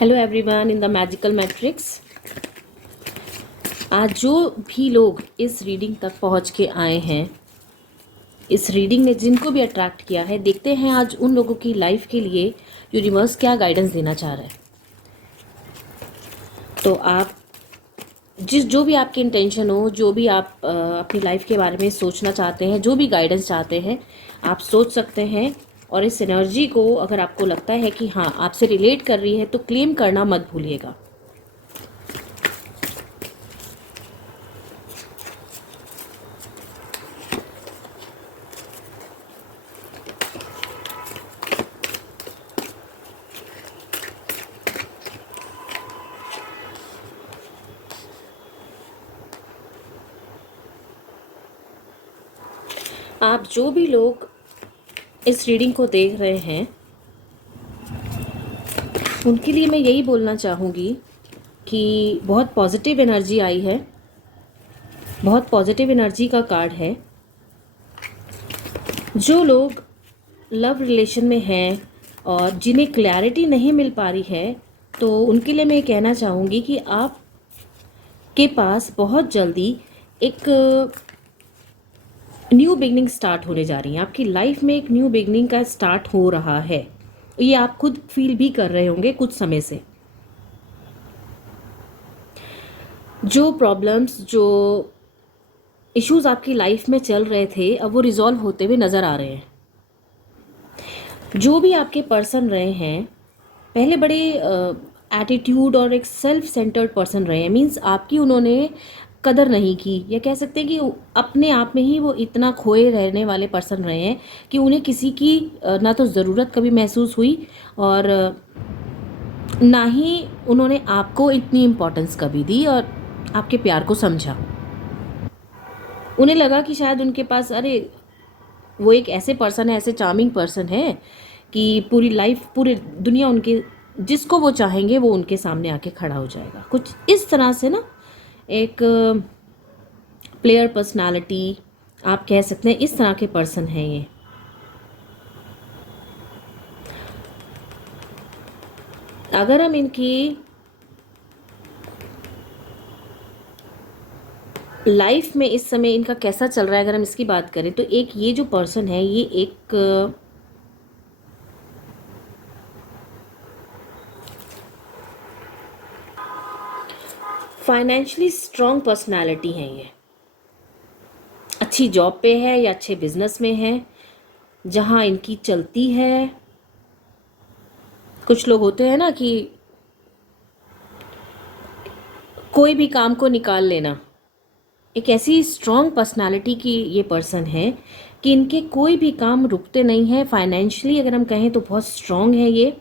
Hello everyone in the magical matrix. आज जो भी लोग इस रीडिंग तक पहुंच के आए हैं, इस रीडिंग ने जिनको भी अट्रैक्ट किया है, देखते हैं आज उन लोगों की लाइफ के लिए यूनिवर्स क्या गाइडेंस देना चाह रहा है। तो आप जो भी आपकी इंटेंशन हो, जो भी आप अपनी लाइफ के बारे में सोचना चाहते हैं, जो भी गाइडेंस चाहते हैं, आप सोच सकते हैं। और इस एनर्जी को अगर आपको लगता है कि हाँ आपसे रिलेट कर रही है तो क्लेम करना मत भूलिएगा। आप जो भी लोग इस रीडिंग को देख रहे हैं, उनके लिए मैं यही बोलना चाहूँगी कि बहुत पॉजिटिव एनर्जी आई है, बहुत पॉजिटिव एनर्जी का कार्ड है। जो लोग लव रिलेशन में हैं और जिन्हें क्लैरिटी नहीं मिल पा रही है, तो उनके लिए मैं ये कहना चाहूँगी कि आपके पास बहुत जल्दी एक न्यू बिगनिंग स्टार्ट होने जा रही है। आपकी लाइफ में एक न्यू बिगनिंग का स्टार्ट हो रहा है। ये आप खुद फील भी कर रहे होंगे कुछ समय से। जो प्रॉब्लम्स, जो इश्यूज आपकी लाइफ में चल रहे थे, अब वो रिजॉल्व होते हुए नज़र आ रहे हैं। जो भी आपके पर्सन रहे हैं, पहले बड़े एटीट्यूड और एक सेल्फ सेंटर्ड पर्सन रहे हैं। मीन्स आपकी उन्होंने कदर नहीं की, या कह सकते हैं कि अपने आप में ही वो इतना खोए रहने वाले पर्सन रहे हैं कि उन्हें किसी की ना तो ज़रूरत कभी महसूस हुई और ना ही उन्होंने आपको इतनी इम्पोर्टेंस कभी दी और आपके प्यार को समझा। उन्हें लगा कि शायद उनके पास, अरे वो एक ऐसे पर्सन है, ऐसे चार्मिंग पर्सन है कि पूरी लाइफ, पूरी दुनिया उनके, जिसको वो चाहेंगे वो उनके सामने आके खड़ा हो जाएगा। कुछ इस तरह से ना, एक प्लेयर पर्सनालिटी आप कह सकते हैं, इस तरह के पर्सन हैं ये। अगर हम इनकी लाइफ में इस समय इनका कैसा चल रहा है, अगर हम इसकी बात करें, तो एक ये जो पर्सन है, ये एक फाइनेंशियली स्ट्रॉन्ग पर्सनालिटी है। ये अच्छी जॉब पे है या अच्छे बिजनेस में है, जहाँ इनकी चलती है। कुछ लोग होते हैं ना कि कोई भी काम को निकाल लेना। एक ऐसी स्ट्रॉन्ग पर्सनालिटी की ये पर्सन है कि इनके कोई भी काम रुकते नहीं हैं। फाइनेंशियली अगर हम कहें तो बहुत स्ट्रॉन्ग है ये,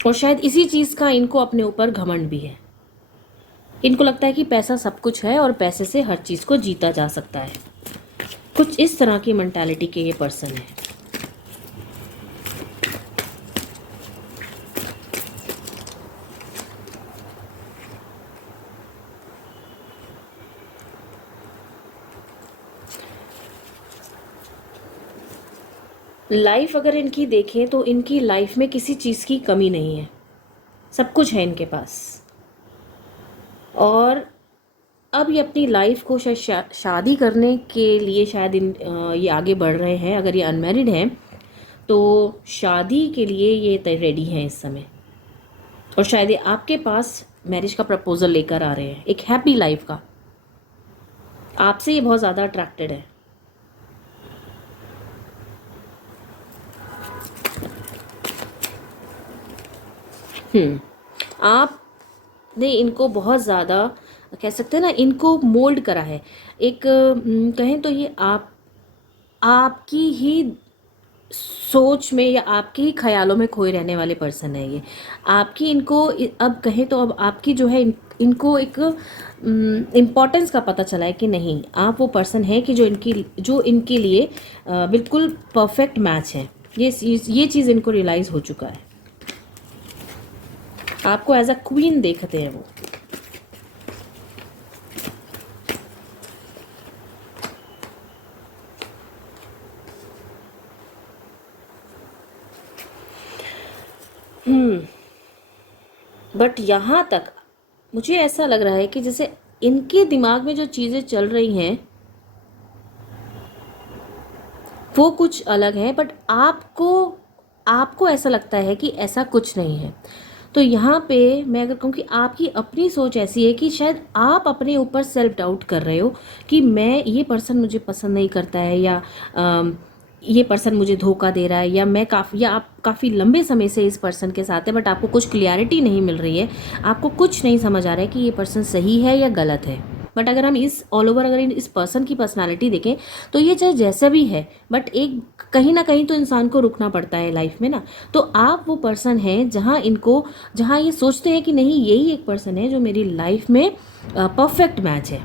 और शायद इसी चीज़ का इनको अपने ऊपर घमंड भी है। इनको लगता है कि पैसा सब कुछ है और पैसे से हर चीज़ को जीता जा सकता है। कुछ इस तरह की मेंटालिटी के ये पर्सन है। लाइफ अगर इनकी देखें तो इनकी लाइफ में किसी चीज़ की कमी नहीं है, सब कुछ है इनके पास। और अब ये अपनी लाइफ को शायद शादी करने के लिए शायद ये आगे बढ़ रहे हैं। अगर ये अनमैरिड हैं तो शादी के लिए ये रेडी हैं इस समय, और शायद ये आपके पास मैरिज का प्रपोजल लेकर आ रहे हैं, एक हैप्पी लाइफ का। आपसे ये बहुत ज़्यादा अट्रैक्टेड है। आपने इनको बहुत ज़्यादा, कह सकते हैं ना, इनको मोल्ड करा है। एक कहें तो ये आपकी ही सोच में या आपके ही ख्यालों में खोए रहने वाले पर्सन है ये। आपकी इनको अब कहें तो अब आपकी जो है इनको एक इम्पोर्टेंस का पता चला है कि नहीं, आप वो पर्सन है कि जो इनके लिए बिल्कुल परफेक्ट मैच है। ये चीज़ इनको रियलाइज़ हो चुका है। आपको एज अ क्वीन देखते हैं वो। बट यहाँ तक मुझे ऐसा लग रहा है कि जैसे इनके दिमाग में जो चीज़ें चल रही हैं वो कुछ अलग है, बट आपको आपको ऐसा लगता है कि ऐसा कुछ नहीं है। तो यहाँ पे मैं अगर कहूँ कि आपकी अपनी सोच ऐसी है कि शायद आप अपने ऊपर सेल्फ डाउट कर रहे हो कि मैं ये पर्सन मुझे पसंद नहीं करता है, या ये पर्सन मुझे धोखा दे रहा है, या मैं काफ़ी, या आप काफ़ी लंबे समय से इस पर्सन के साथ है बट आपको कुछ क्लियरिटी नहीं मिल रही है, आपको कुछ नहीं समझ आ रहा है कि ये पर्सन सही है या गलत है। बट अगर हम इस ऑल ओवर अगर इस पर्सन की पर्सनालिटी देखें तो ये चाहे जैसा भी है, बट एक कहीं ना कहीं तो इंसान को रुकना पड़ता है लाइफ में ना। तो आप वो पर्सन हैं जहाँ ये सोचते हैं कि नहीं, यही एक पर्सन है जो मेरी लाइफ में परफेक्ट मैच है।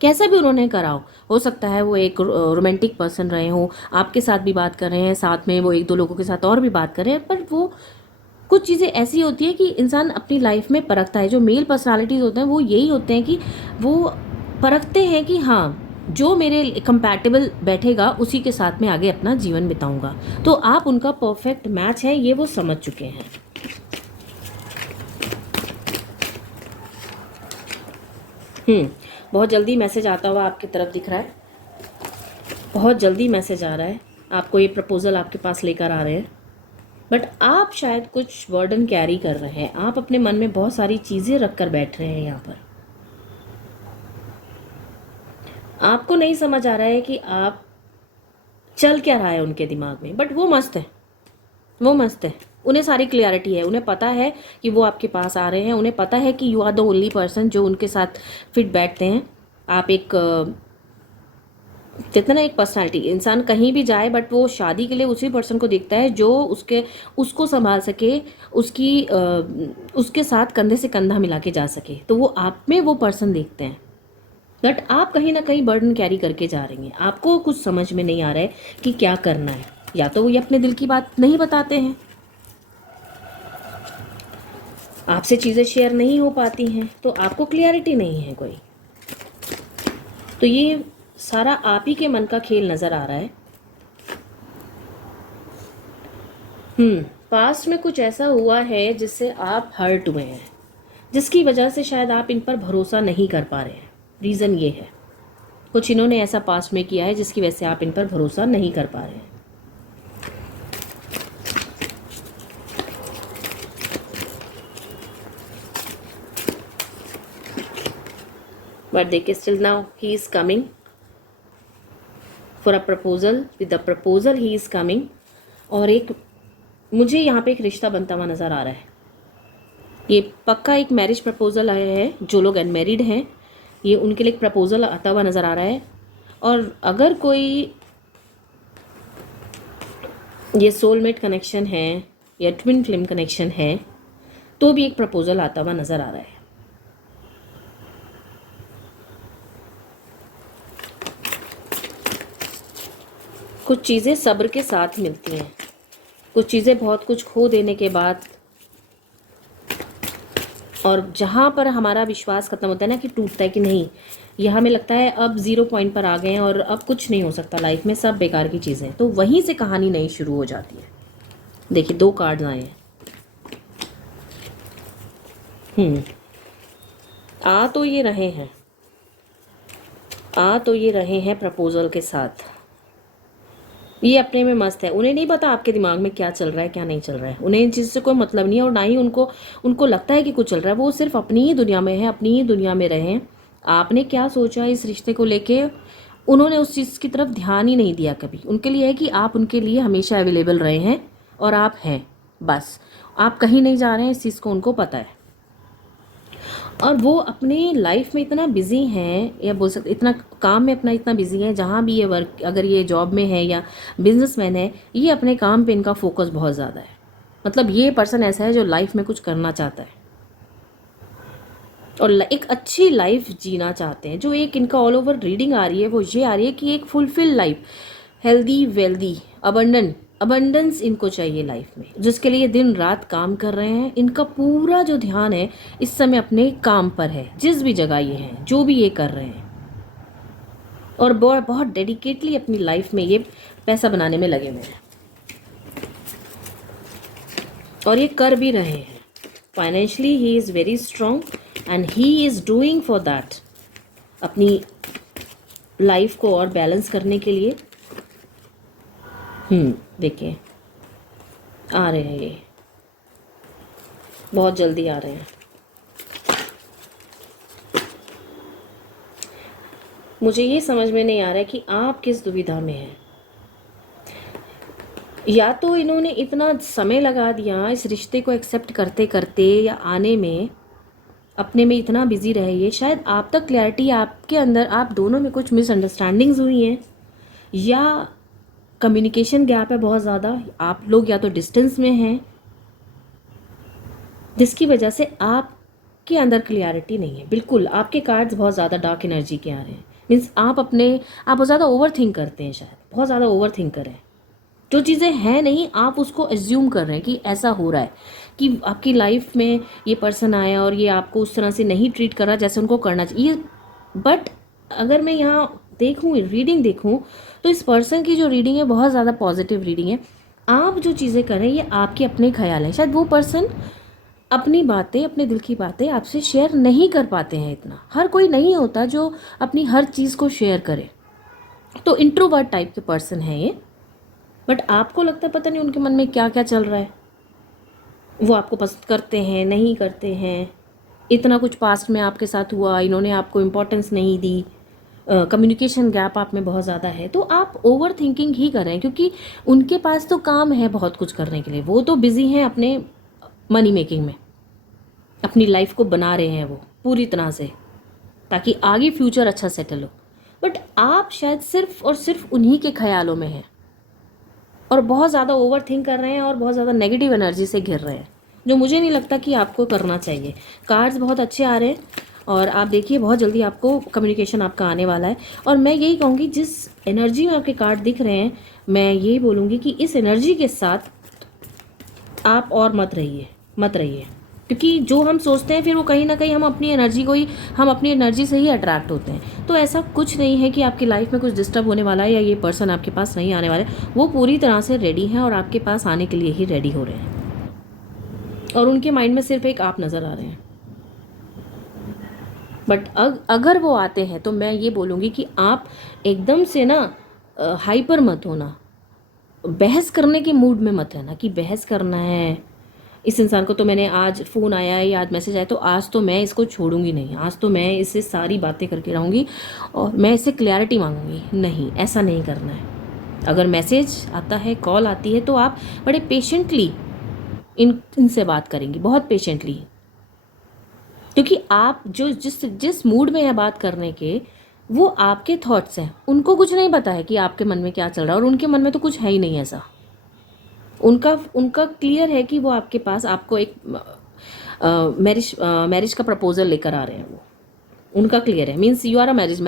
कैसा भी उन्होंने करा हो सकता है वो एक रोमांटिक पर्सन रहे हो, आपके साथ भी बात कर रहे हैं, साथ में वो एक दो लोगों के साथ और भी बात कर रहे हैं, पर वो कुछ चीज़ें ऐसी होती है कि इंसान अपनी लाइफ में परखता है। जो मेल पर्सनालिटीज़ होते हैं वो यही होते हैं कि वो परखते हैं कि हाँ, जो मेरे कंपैटिबल बैठेगा उसी के साथ में आगे अपना जीवन बिताऊंगा। तो आप उनका परफेक्ट मैच है, ये वो समझ चुके हैं। बहुत जल्दी मैसेज आता हुआ आपकी तरफ दिख रहा है, बहुत जल्दी मैसेज आ रहा है, आपको ये प्रपोजल आपके पास लेकर आ रहे हैं। बट आप शायद कुछ बर्डन कैरी कर रहे हैं, आप अपने मन में बहुत सारी चीज़ें रख कर बैठ रहे हैं। यहाँ पर आपको नहीं समझ आ रहा है कि आप चल क्या रहा है उनके दिमाग में, बट वो मस्त है, वो मस्त है, उन्हें सारी क्लियरिटी है, उन्हें पता है कि वो आपके पास आ रहे हैं, उन्हें पता है कि you are the only person जो उनके साथ फिट बैठते हैं। आप एक जितना एक पर्सनालिटी, इंसान कहीं भी जाए बट वो शादी के लिए उसी पर्सन को देखता है जो उसको संभाल सके, उसके साथ कंधे से कंधा मिला के जा सके, तो वो आप में वो पर्सन देखते हैं। बट आप कहीं ना कहीं बर्डन कैरी करके जा रही हैं, आपको कुछ समझ में नहीं आ रहा है कि क्या करना है। या तो वो ये अपने दिल की बात नहीं बताते हैं, आपसे चीज़ें शेयर नहीं हो पाती हैं, तो आपको क्लियरिटी नहीं है कोई। तो ये सारा आप ही के मन का खेल नज़र आ रहा है। पास्ट में कुछ ऐसा हुआ है जिससे आप हर्ट हुए हैं, जिसकी वजह से शायद आप इन पर भरोसा नहीं कर पा रहे हैं। रीज़न ये है, कुछ इन्होंने ऐसा पास्ट में किया है जिसकी वजह से आप इन पर भरोसा नहीं कर पा रहे हैं। बट देखिए, still now he is coming for a proposal, with a proposal he is coming. और एक मुझे यहाँ पे एक रिश्ता बनता हुआ नज़र आ रहा है, ये पक्का एक मैरिज प्रपोजल आया है। जो लोग अनमेरिड हैं, ये उनके लिए एक प्रपोजल आता हुआ नज़र आ रहा है। और अगर कोई ये सोलमेट कनेक्शन है या ट्विन फ्लेम कनेक्शन है, तो भी एक प्रपोजल आता हुआ नज़र आ रहा है। कुछ चीज़ें सब्र के साथ मिलती हैं, कुछ चीज़ें बहुत कुछ खो देने के बाद, और जहाँ पर हमारा विश्वास ख़त्म होता है ना, कि टूटता है कि नहीं, यह हमें लगता है अब ज़ीरो पॉइंट पर आ गए हैं और अब कुछ नहीं हो सकता लाइफ में, सब बेकार की चीज़ें, तो वहीं से कहानी नई शुरू हो जाती है। देखिए, 2 कार्ड्स आए हैं। आ तो ये रहे हैं, आ तो ये रहे हैं प्रपोजल के साथ। ये अपने में मस्त है, उन्हें नहीं पता आपके दिमाग में क्या चल रहा है क्या नहीं चल रहा है, उन्हें इन चीज़ से कोई मतलब नहीं है, और ना ही उनको लगता है कि कुछ चल रहा है। वो सिर्फ अपनी ही दुनिया में है, अपनी ही दुनिया में रहे। आपने क्या सोचा इस रिश्ते को लेके, उन्होंने उस चीज़ की तरफ ध्यान ही नहीं दिया कभी। उनके लिए है कि आप उनके लिए हमेशा अवेलेबल रहे हैं और आप हैं, बस आप कहीं नहीं जा रहे हैं, इस चीज़ को उनको पता है। और वो अपने लाइफ में इतना बिजी हैं, या बोल सकते इतना काम में अपना इतना बिजी है, जहाँ भी ये वर्क, अगर ये जॉब में है या बिजनेसमैन है, ये अपने काम पे इनका फोकस बहुत ज़्यादा है। मतलब ये पर्सन ऐसा है जो लाइफ में कुछ करना चाहता है और एक अच्छी लाइफ जीना चाहते हैं। जो एक इनका ऑल ओवर रीडिंग आ रही है वो ये आ रही है कि एक fulfil life, healthy, wealthy, abundance इनको चाहिए लाइफ में, जिसके लिए दिन रात काम कर रहे हैं। इनका पूरा जो ध्यान है इस समय अपने काम पर है, जिस भी जगह ये हैं, जो भी ये कर रहे हैं, और बहुत डेडिकेटली अपनी लाइफ में ये पैसा बनाने में लगे हुए हैं। और ये कर भी रहे हैं। Financially he is very strong and he is doing for that, अपनी लाइफ को और बैलेंस करने के लिए। देखिए आ रहे हैं, ये बहुत जल्दी आ रहे हैं। मुझे ये समझ में नहीं आ रहा है कि आप किस दुविधा में हैं। या तो इन्होंने इतना समय लगा दिया इस रिश्ते को एक्सेप्ट करते करते या आने में, अपने में इतना बिजी रहे, ये शायद आप तक क्लैरिटी आपके अंदर, आप दोनों में कुछ मिसअंडरस्टैंडिंग्स हुई हैं, या कम्युनिकेशन गैप है बहुत ज़्यादा, आप लोग या तो डिस्टेंस में हैं, जिसकी वजह से आपके अंदर क्लियरिटी नहीं है। बिल्कुल आपके कार्ड्स बहुत ज़्यादा डार्क एनर्जी के आ रहे हैं। मीन्स आप बहुत ज़्यादा ओवर थिंक करते हैं, शायद बहुत ज़्यादा ओवर थिंक करें, जो चीज़ें हैं नहीं आप उसको एज्यूम कर रहे हैं कि ऐसा हो रहा है, कि आपकी लाइफ में ये पर्सन आया और ये आपको उस तरह से नहीं ट्रीट कर रहा जैसे उनको करना चाहिए। बट अगर मैं यहाँ रीडिंग देखूँ तो इस पर्सन की जो रीडिंग है बहुत ज़्यादा पॉजिटिव रीडिंग है। आप जो चीज़ें कर रहे हैं ये आपके अपने ख्याल हैं। शायद वो पर्सन अपनी बातें, अपने दिल की बातें आपसे शेयर नहीं कर पाते हैं इतना। हर कोई नहीं होता जो अपनी हर चीज़ को शेयर करे, तो इंट्रोवर्ट टाइप के पर्सन है ये। बट आपको लगता है पता नहीं उनके मन में क्या क्या चल रहा है, वो आपको पसंद करते हैं नहीं करते हैं, इतना कुछ पास्ट में आपके साथ हुआ, इन्होंने आपको इम्पोर्टेंस नहीं दी, कम्युनिकेशन गैप आप में बहुत ज़्यादा है। तो आप ओवर थिंकिंग ही कर रहे हैं, क्योंकि उनके पास तो काम है बहुत कुछ करने के लिए, वो तो बिज़ी हैं अपने मनी मेकिंग में, अपनी लाइफ को बना रहे हैं वो पूरी तरह से, ताकि आगे फ्यूचर अच्छा सेटल हो। बट आप शायद सिर्फ और सिर्फ उन्हीं के ख्यालों में हैं और बहुत ज़्यादा ओवर थिंक कर रहे हैं और बहुत ज़्यादा नेगेटिव एनर्जी से घिर रहे हैं, जो मुझे नहीं लगता कि आपको करना चाहिए। कार्ड्स बहुत अच्छे आ रहे हैं और आप देखिए बहुत जल्दी आपको कम्युनिकेशन आपका आने वाला है। और मैं यही कहूँगी, जिस एनर्जी में आपके कार्ड दिख रहे हैं, मैं यही बोलूँगी कि इस एनर्जी के साथ आप और मत रहिए, क्योंकि जो हम सोचते हैं फिर वो कहीं ना कहीं हम अपनी एनर्जी से ही अट्रैक्ट होते हैं। तो ऐसा कुछ नहीं है कि आपकी लाइफ में कुछ डिस्टर्ब होने वाला है या ये पर्सन आपके पास नहीं आने वाले। वो पूरी तरह से रेडी हैं और आपके पास आने के लिए ही रेडी हो रहे हैं, और उनके माइंड में सिर्फ एक आप नज़र आ रहे हैं। बट अगर वो आते हैं तो मैं ये बोलूँगी कि आप एकदम से ना हाइपर मत होना, बहस करने के मूड में मत रहना कि बहस करना है इस इंसान को, तो मैंने आज फ़ोन आया है या आज मैसेज आया तो आज तो मैं इसको छोड़ूंगी नहीं, आज तो मैं इससे सारी बातें करके रहूँगी और मैं इससे क्लैरिटी मांगूंगी। नहीं, ऐसा नहीं करना है। अगर मैसेज आता है, कॉल आती है, तो आप बड़े पेशेंटली इनसे बात करेंगी, बहुत पेशेंटली, क्योंकि आप जो जिस मूड में है बात करने के, वो आपके थॉट्स हैं। उनको कुछ नहीं पता है कि आपके मन में क्या चल रहा है, और उनके मन में तो कुछ है ही नहीं ऐसा। उनका क्लियर है कि वो आपके पास आपको एक मैरिज का प्रपोजल लेकर आ रहे हैं। वो उनका क्लियर है, means you are a marriage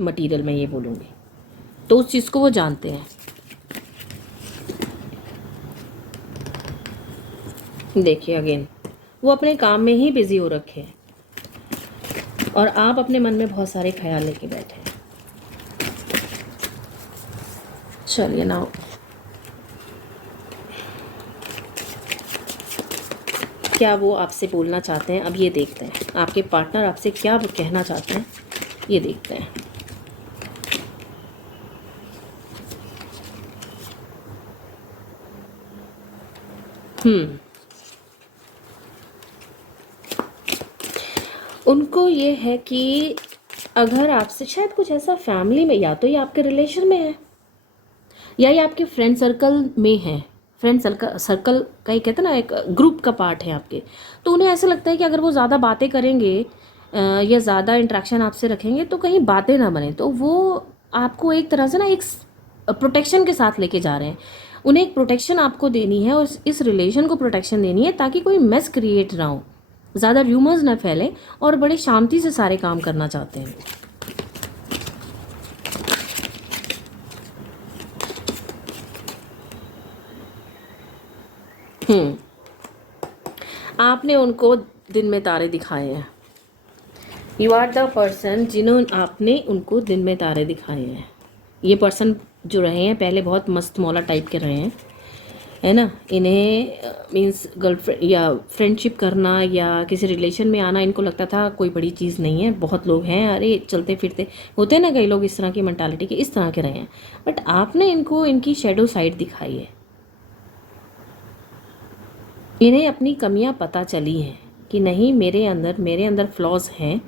material, मैं ये बोलूँगी। तो उस चीज़ को वो जानते हैं। देखिए अगेन वो अपने काम में ही बिजी हो रखे हैं और आप अपने मन में बहुत सारे ख्याल लेके बैठे हैं। चलिए ना, क्या वो आपसे बोलना चाहते हैं, अब ये देखते हैं। आपके पार्टनर आपसे क्या कहना चाहते हैं, ये देखते हैं। उनको ये है कि अगर आपसे शायद कुछ ऐसा फैमिली में, या तो ये आपके रिलेशन में है या ये आपके फ्रेंड सर्कल में है। फ्रेंड सर्कल का ही कहते हैं ना, एक ग्रुप का पार्ट है आपके। तो उन्हें ऐसा लगता है कि अगर वो ज़्यादा बातें करेंगे या ज़्यादा इंट्रैक्शन आपसे रखेंगे तो कहीं बातें ना बने, तो वो आपको एक तरह से ना एक प्रोटेक्शन के साथ लेके जा रहे हैं। उन्हें एक प्रोटेक्शन आपको देनी है और इस रिलेशन को प्रोटेक्शन देनी है, ताकि कोई मेस क्रिएट ना हो, ज़्यादा र्यूमर्स ना फैले, और बड़े शांति से सारे काम करना चाहते हैं। आपने उनको दिन में तारे दिखाए हैं। यू आर द पर्सन जिन्होंने आपने उनको दिन में तारे दिखाए हैं। ये पर्सन जो रहे हैं पहले बहुत मस्त मौला टाइप के रहे हैं, है ना। इन्हें मीन्स गर्लफ्रेंड या फ्रेंडशिप करना या किसी रिलेशन में आना इनको लगता था कोई बड़ी चीज़ नहीं है, बहुत लोग हैं, अरे चलते फिरते होते हैं ना कई लोग इस तरह की मेंटालिटी के, इस तरह के रहे हैं। बट आपने इनको इनकी शेडो साइड दिखाई है। इन्हें अपनी कमियां पता चली हैं कि नहीं, मेरे अंदर फ्लॉज हैं।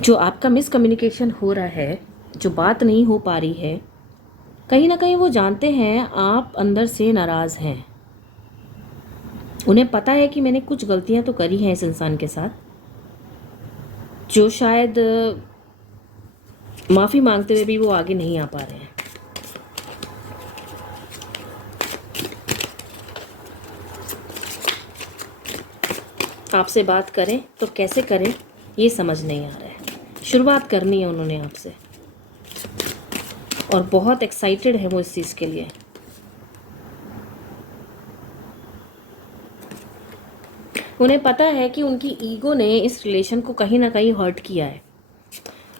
जो आपका मिसकम्युनिकेशन हो रहा है, जो बात नहीं हो पा रही है, कहीं ना कहीं वो जानते हैं आप अंदर से नाराज़ हैं। उन्हें पता है कि मैंने कुछ गलतियां तो करी हैं इस इंसान के साथ, जो शायद माफ़ी मांगते हुए भी वो आगे नहीं आ पा रहे हैं। आपसे बात करें तो कैसे करें ये समझ नहीं आ रहा है। शुरुआत करनी है उन्होंने आपसे, और बहुत एक्साइटेड है वो इस चीज़ के लिए। उन्हें पता है कि उनकी ईगो ने इस रिलेशन को कहीं ना कहीं हर्ट किया है।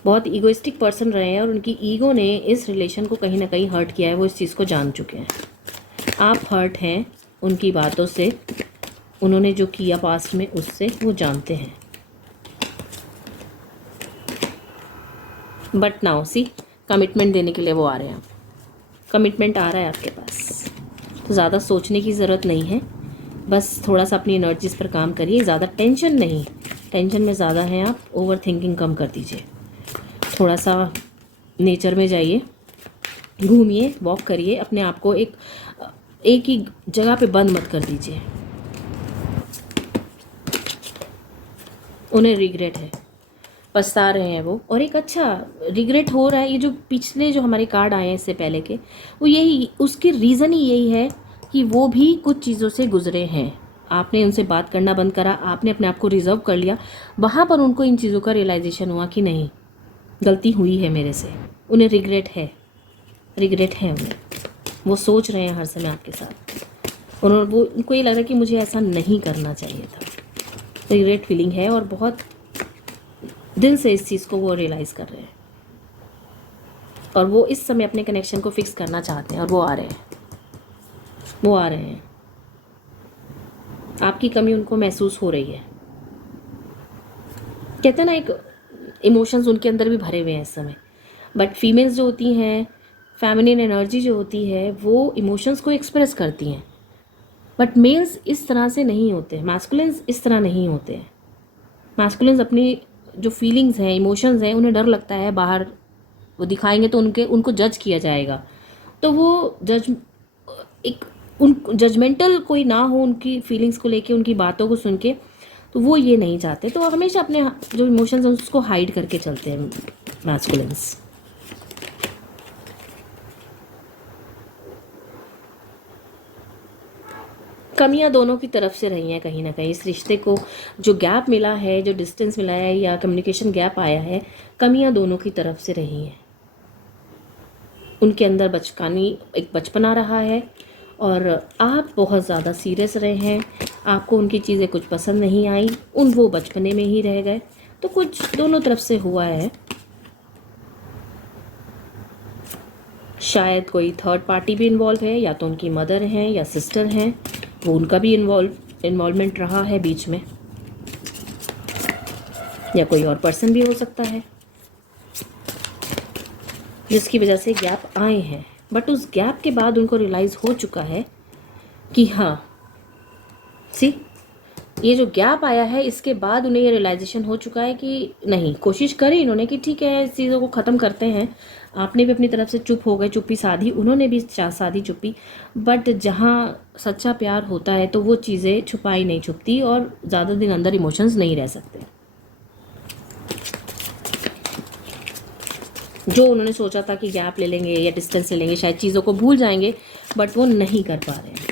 बहुत ईगोइस्टिक पर्सन रहे हैं और उनकी ईगो ने इस रिलेशन को कहीं ना कहीं हर्ट किया है, वो इस चीज़ को जान चुके हैं। आप हर्ट हैं उनकी बातों से, उन्होंने जो किया पास्ट में उससे, वो जानते हैं। बट नाउ सी, कमिटमेंट देने के लिए वो आ रहे हैं। कमिटमेंट आ रहा है आपके पास, तो ज़्यादा सोचने की ज़रूरत नहीं है। बस थोड़ा सा अपनी एनर्जीज पर काम करिए, ज़्यादा टेंशन नहीं। टेंशन में ज़्यादा हैं आप, ओवर थिंकिंग कम कर दीजिए। थोड़ा सा नेचर में जाइए, घूमिए, वॉक करिए, अपने आप को एक ही जगह पे बंद मत कर दीजिए। उन्हें रिग्रेट है, पछता रहे हैं वो, और एक अच्छा रिग्रेट हो रहा है। ये जो पिछले जो हमारे कार्ड आए हैं इससे पहले के, वो यही, उसके रीज़न ही यही है कि वो भी कुछ चीज़ों से गुजरे हैं। आपने उनसे बात करना बंद करा, आपने अपने आप को रिजर्व कर लिया, वहाँ पर उनको इन चीज़ों का रियलाइजेशन हुआ कि नहीं, गलती हुई है मेरे से। उन्हें रिग्रेट है, रिग्रेट है उन्हें। वो सोच रहे हैं हर समय आपके साथ, और वो उनको ये लग रहा है कि मुझे ऐसा नहीं करना चाहिए था। रिग्रेट फीलिंग है, और बहुत दिल से इस चीज़ को वो रियलाइज़ कर रहे हैं, और वो इस समय अपने कनेक्शन को फिक्स करना चाहते हैं, और वो आ रहे हैं, वो आ रहे हैं। आपकी कमी उनको महसूस हो रही है। कहते हैं ना, एक इमोशंस उनके अंदर भी भरे हुए हैं इस समय। बट फीमेल्स जो होती हैं, फेमिनिन एनर्जी जो होती है, वो इमोशंस को एक्सप्रेस करती हैं। बट मेल्स इस तरह से नहीं होते, मैस्कुलिन्स इस तरह नहीं होते हैं। मैस्कुलिन्स अपनी जो फीलिंग्स हैं, इमोशंस हैं, उन्हें डर लगता है बाहर वो दिखाएंगे तो उनको जज किया जाएगा। तो वो एक उन जजमेंटल कोई ना हो उनकी फीलिंग्स को लेके, उनकी बातों को सुन के, तो वो ये नहीं चाहते। तो हमेशा अपने जो इमोशंस हैं उसको हाइड करके चलते हैं मैस्कुलिन्स। कमियां दोनों की तरफ से रही हैं कहीं ना कहीं। इस रिश्ते को जो गैप मिला है, जो डिस्टेंस मिला है, या कम्युनिकेशन गैप आया है, कमियां दोनों की तरफ से रही हैं। उनके अंदर एक बचपना रहा है, और आप बहुत ज़्यादा सीरियस रहे हैं। आपको उनकी चीज़ें कुछ पसंद नहीं आई, वो बचपने में ही रह गए। तो कुछ दोनों तरफ से हुआ है। शायद कोई थर्ड पार्टी भी इन्वॉल्व है, या तो उनकी मदर हैं या सिस्टर हैं, वो उनका भी इन्वॉल्वमेंट रहा है बीच में, या कोई और पर्सन भी हो सकता है जिसकी वजह से गैप आए हैं। बट उस गैप के बाद उनको रियलाइज़ हो चुका है कि हाँ, सी, ये जो गैप आया है इसके बाद उन्हें ये रियलाइजेशन हो चुका है कि नहीं, कोशिश करी इन्होंने कि ठीक है इस चीज़ों को ख़त्म करते हैं। आपने भी अपनी तरफ से चुप हो गए, चुप्पी साधी, उन्होंने भी साधी चुप्पी। बट जहाँ सच्चा प्यार होता है तो वो चीज़ें छुपाई नहीं छुपती, और ज़्यादा दिन अंदर इमोशंस नहीं रह सकते। जो उन्होंने सोचा था कि गैप ले लेंगे या डिस्टेंस ले लेंगे, शायद चीज़ों को भूल जाएंगे, बट वो नहीं कर पा रहे हैं।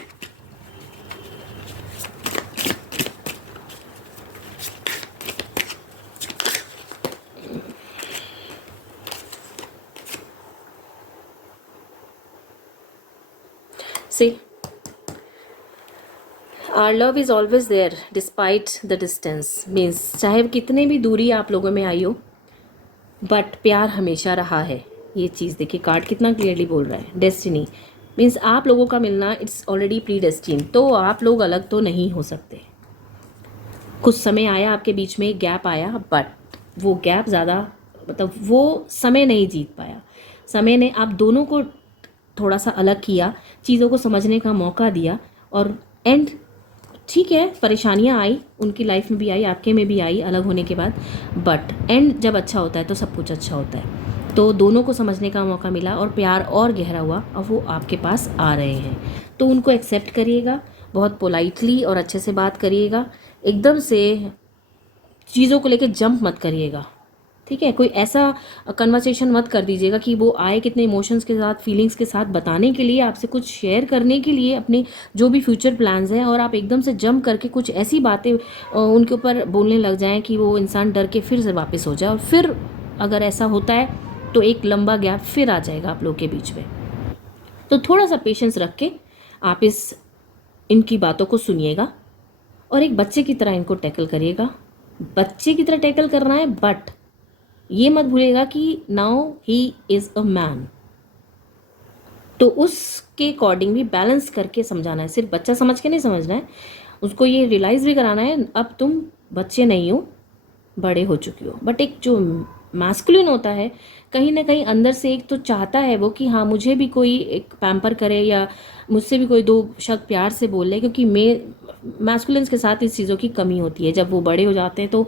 See, our love is always there despite the distance, means चाहे कितने भी दूरी आप लोगों में आई हो, बट प्यार हमेशा रहा है। ये चीज़ देखिए, कार्ड कितना क्लियरली बोल रहा है, डेस्टिनी, मीन्स आप लोगों का मिलना इट्स ऑलरेडी प्रीडेस्टिन, तो आप लोग अलग तो नहीं हो सकते। कुछ समय आया आपके बीच में, गैप आया, बट वो गैप ज़्यादा मतलब वो समय नहीं जीत पाया। समय ने आप दोनों को थोड़ा सा अलग किया, चीज़ों को समझने का मौका दिया, और एंड ठीक है, परेशानियां आई, उनकी लाइफ में भी आई, आपके में भी आई अलग होने के बाद, बट एंड जब अच्छा होता है तो सब कुछ अच्छा होता है। तो दोनों को समझने का मौका मिला और प्यार और गहरा हुआ, अब वो आपके पास आ रहे हैं, तो उनको एक्सेप्ट करिएगा, बहुत पोलाइटली और अच्छे से बात करिएगा, एकदम से चीज़ों को लेके जंप मत करिएगा, ठीक है। कोई ऐसा कन्वर्सेशन मत कर दीजिएगा कि वो आए कितने इमोशंस के साथ, फीलिंग्स के साथ बताने के लिए, आपसे कुछ शेयर करने के लिए अपने जो भी फ्यूचर प्लान्स हैं, और आप एकदम से जंप करके कुछ ऐसी बातें उनके ऊपर बोलने लग जाएं कि वो इंसान डर के फिर से वापस हो जाए, और फिर अगर ऐसा होता है तो एक लंबा गैप फिर आ जाएगा आप लोग के बीच में। तो थोड़ा सा पेशेंस रख के आप इनकी बातों को सुनिएगा और एक बच्चे की तरह इनको टैकल करिएगा। बच्चे की तरह टैकल करना है, बट ये मत भूलिएगा कि now he is a man, तो उसके अकॉर्डिंग भी बैलेंस करके समझाना है। सिर्फ बच्चा समझ के नहीं समझना है, उसको ये रियलाइज़ भी कराना है अब तुम बच्चे नहीं हो, बड़े हो चुके हो। बट एक जो मैस्कुलिन होता है, कहीं ना कहीं अंदर से एक तो चाहता है वो कि हाँ मुझे भी कोई एक पैम्पर करे, या मुझसे भी कोई दो शब्द प्यार से बोल ले, क्योंकि मैस्कुलिन्स के साथ इस चीज़ों की कमी होती है। जब वो बड़े हो जाते हैं तो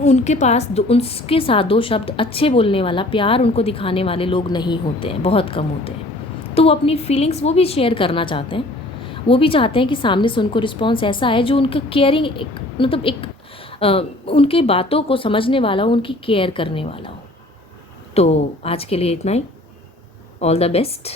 उनके पास उनके साथ दो शब्द अच्छे बोलने वाला, प्यार उनको दिखाने वाले लोग नहीं होते हैं, बहुत कम होते हैं। तो वो अपनी फीलिंग्स वो भी शेयर करना चाहते हैं, वो भी चाहते हैं कि सामने से उनको रिस्पॉन्स ऐसा है जो उनका केयरिंग, एक मतलब एक उनके बातों को समझने वाला हो, उनकी केयर करने वाला हो। तो आज के लिए इतना ही। All the best.